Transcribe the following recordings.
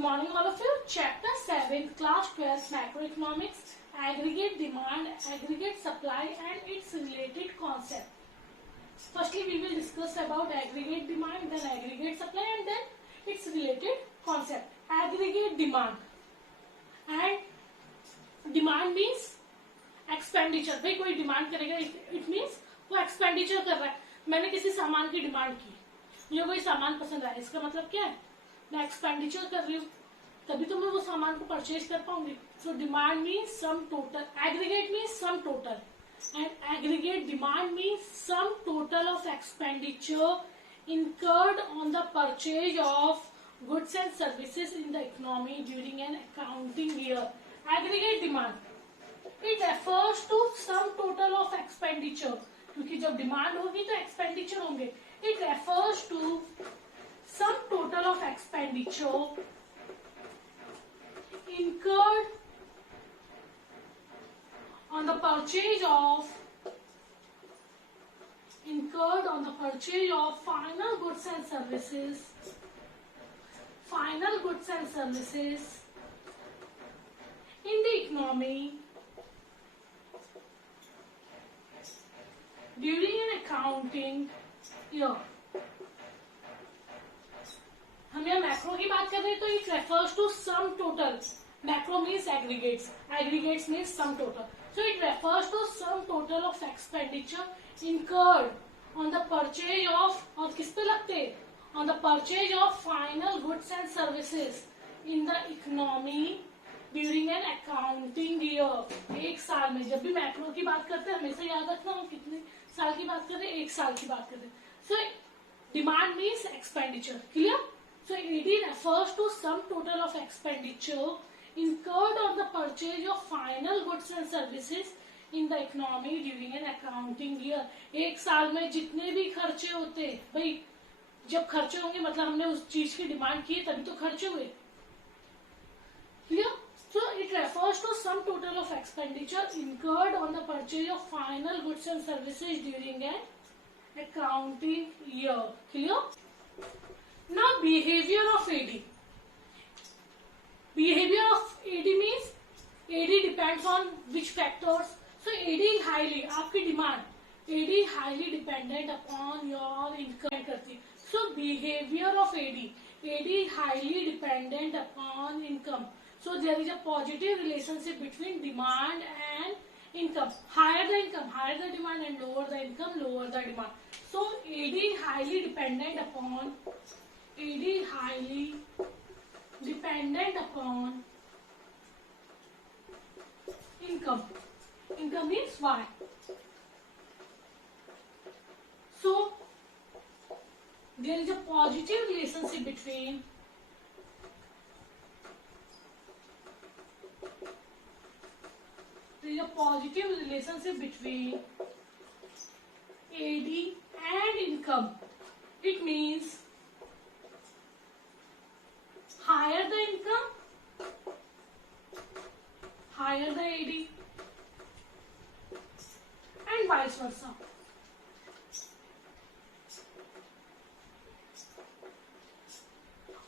morning all of you. Chapter 7, class 12, macroeconomics, aggregate demand, aggregate supply and its related concept. Firstly, we will discuss about aggregate demand, then aggregate supply and then its related concept. Aggregate demand and demand means expenditure. भाई कोई demand करेगा, it means वो expenditure कर रहा है. मैंने किसी सामान की डिमांड की, मुझे कोई सामान पसंद आया, इसका मतलब क्या है, मैं एक्सपेंडिचर कर रही हूँ, तभी तो मैं वो सामान को परचेज कर पाऊंगी. So demand means sum total, aggregate means sum total, and aggregate demand means sum total of expenditure incurred on the purchase of goods and services in the economy during an accounting year. Aggregate demand, it refers to some total of expenditure, क्योंकि जब demand होगी तो expenditure होंगे. It refers to some total of expenditure incurred on the purchase of final goods and services in the economy during an accounting year. हम यहाँ macro की बात कर रहे हैं तो it refers to sum total. Macro means aggregates means sum total. So it refers to sum total of expenditure incurred on the purchase of, और किस पे लगते हैं, on the purchase of final goods and services in the economy during an accounting year. एक साल में, जब भी मैक्रो की बात करते हैं हमेशा याद रखना हम कितने साल की बात कर रहे हैं, एक साल की बात कर रहे हैं. So demand means expenditure. Clear? So AD refers to some total of expenditure incurred on the purchase of final goods and services in the economy during an accounting year. एक साल में जितने भी खर्चे होते, भाई जब खर्चे होंगे मतलब हमने उस चीज की डिमांड की तभी तो खर्चे हुए. Clear? So it refers to some total of expenditure incurred on the purchase of final goods and services during an accounting year. Clear? Now behavior of AD. Behavior of AD means AD depends on which factors. So AD is highly, आपकी demand, AD highly dependent upon your income करती है. So behavior of AD is highly dependent upon income. So there is a positive relationship between demand and income. Higher the income, higher the demand, and lower the income, lower the demand. So AD is highly dependent upon income. Income means Y. So there is a positive relationship between AD and income. It means higher the income, higher the AD, and vice versa.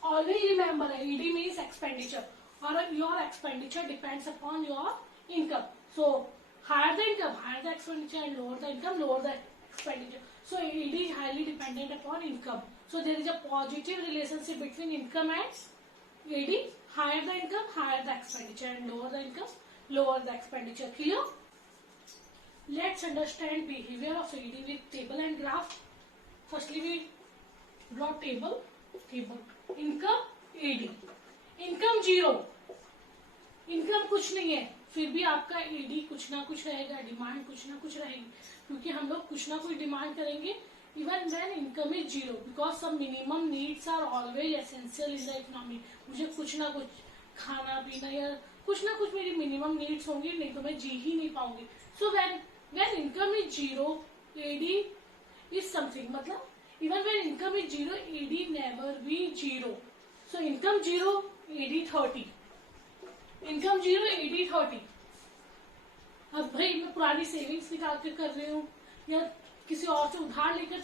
Always remember, AD means expenditure, or your expenditure depends upon your income. So higher the income, higher the expenditure, and lower the income, lower the expenditure. So AD is highly dependent upon income. So there is a positive relationship between income and AD. Higher the income, higher the expenditure, and lower the income, lower the expenditure. Clear? Let's understand behavior of AD with table and graph. Firstly, we draw table. Income AD. Income 0. Income कुछ नहीं है, फिर भी आपका AD कुछ ना कुछ रहेगा, डिमांड कुछ ना कुछ रहेगी, क्योंकि हम लोग कुछ ना कुछ डिमांड करेंगे. Even then income is 0 because some minimum needs are always essential in the economy. मुझे कुछ ना कुछ खाना पीना या कुछ ना कुछ मेरी मिनिमम नीड्स होंगी, नहीं तो मैं जी ही नहीं पाऊंगी. So when income is 0, AD is something. मतलब even when income is 0, AD never be 0. So income 0, AD 30. Income 0, AD 30. अब भाई मैं पुरानी सेविंग्स निकाल के कर रही हूँ या किसी और से उधार लेकर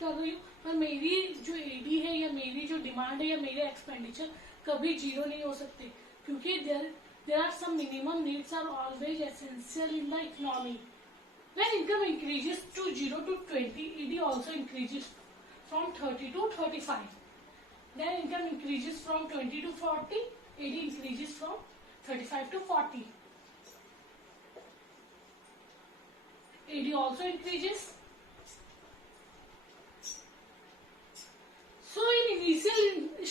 कर रही हूँ, पर मेरी जो एडी है या मेरी जो डिमांड है या मेरे एक्सपेंडिचर कभी जीरो नहीं हो सकते, क्योंकि there are some minimum needs are always essential in the economy. When income increases to 0 to 20, ED also increases from 30 to 35. Then income increases from 20 to 40, ED increases from 35 to 40. ED also increases. So in initial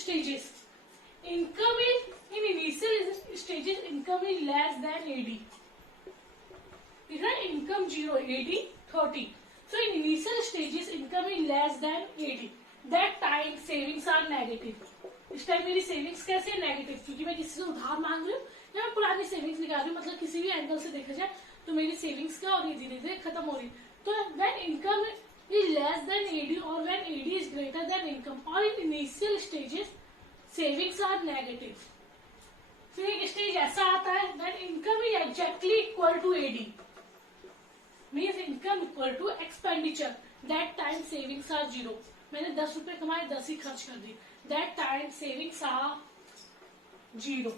stages, income is less than AD. Income 0, AD 30. So in initial stages income is less than AD. That time savings are negative. इस time मेरी savings कैसे negative, क्योंकि मैं किसी से उधार मांग रही हूँ या मैं पुरानी सेविंग्स निकाल रही हूँ. मतलब किसी भी एंगल से देखा जाए तो मेरी सेविंग्स क्या हो रही है, धीरे धीरे खत्म हो रही है. तो when income is less than A D और when A D is greater than income और in initial stages savings are negative. फिर एक स्टेज ऐसा आता है when income is exactly equal to A D, means income equal to expenditure. That time savings are 0. मैंने 10 रुपए कमाए, 10 ही खर्च कर दी. That time savings are 0.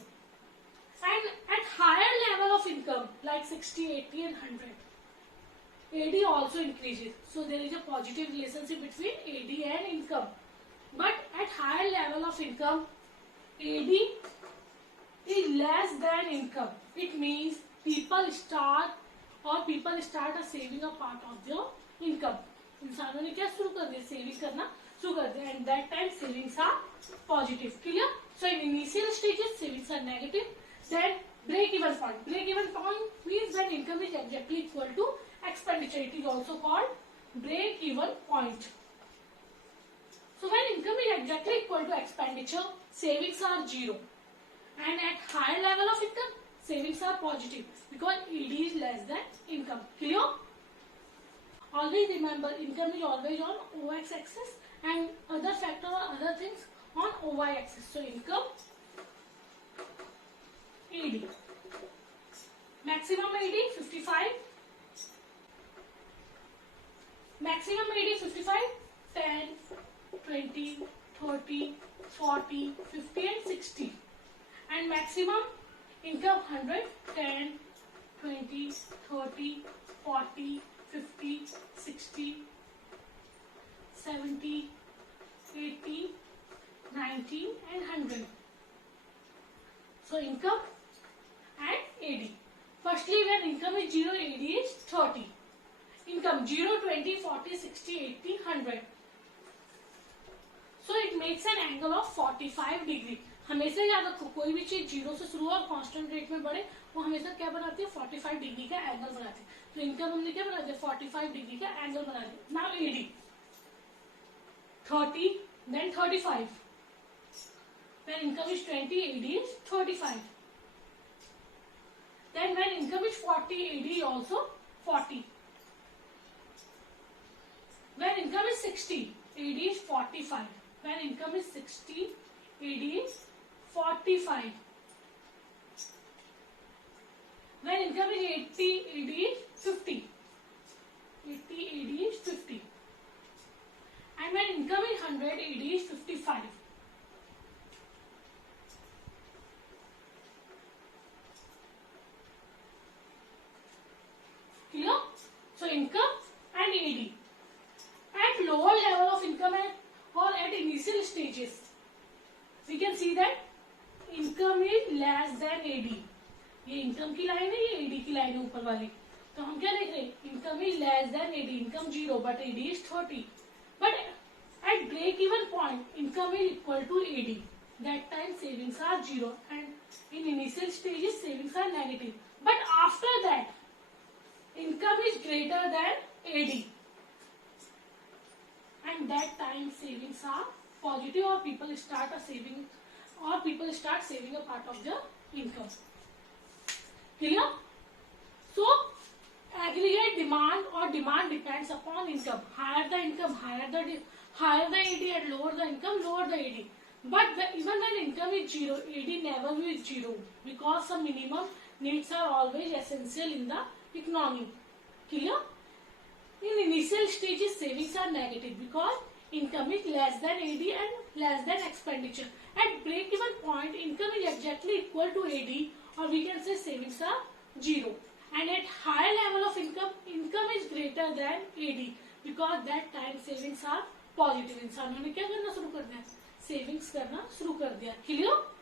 And at higher level of income like 60, 80 and 100, AD also increases. So there is a positive relationship between AD and income. But at higher level of income, AD is less than income. It means people start a saving a part of their income. इंसानों ने क्या शुरू कर दिया, saving करना शुरू कर दिया. And that time savings are positive. Clear? So in initial stages savings are negative. Then break even point. Break even point means when income is exactly equal to expenditure. It is also called break even point. So when income is exactly equal to expenditure, savings are 0. And at higher level of income, savings are positive because ED is less than income. Clear? Always remember, income is always on OX axis and other factor or other things on OY axis. So income, ED. Maximum ED 55. Maximum ED 55, 10, 20, 30, 40, 50 and 60. And maximum income 100, 10, 20, 30, 40, 50, 60, 70, 80, 90 and 100. So income and AD. Firstly, when income is 0, AD is 30. Income 0, 20, 40, 60, 80, 100. So it makes an angle of 45 degree. हमेशा याद रखो, कोई भी चीज zero से शुरू और constant rate में बढ़े वो हमेशा क्या बनाती है, 45 डिग्री का एंगल बनाती है. तो इनकम हमने क्या बना दिया, 45 डिग्री का एंगल बना दिया. Now AD 30, then 35. When income is 20, AD is 35. Then when income is 40, AD also 40. When income is 60, AD is 45. When income is 60, AD is 45. When income is 80, AD is 50. 80, AD is 50. And when income is 100, AD is 55. Clear? So income and AD. At lower level of income or at initial stages, we can see that income is less than AD. ये income की line है, ये AD की line है ऊपर वाली. तो हम क्या देख रहे हैं, income is less than AD. Income 0 but AD is 30. But at break even point income is equal to AD. That time savings are 0 and in initial stages savings are negative. But after that income is greater than AD and that time savings are positive or people start saving a part of their income. Clear? So aggregate demand or demand depends upon income. Higher the income, higher the AD, and lower the income, lower the AD. But even when income is 0, AD never will is 0 because some minimum needs are always essential in the economy. Clear? In initial stages, savings are negative because income is less than AD and less than expenditure. At break-even point, income is exactly equal to AD, or we can say savings are zero. And at higher level of income, income is greater than AD because that time savings are positive. इंसानों ने क्या करना शुरू कर दिया, savings करना शुरू कर दिया. क्लियर.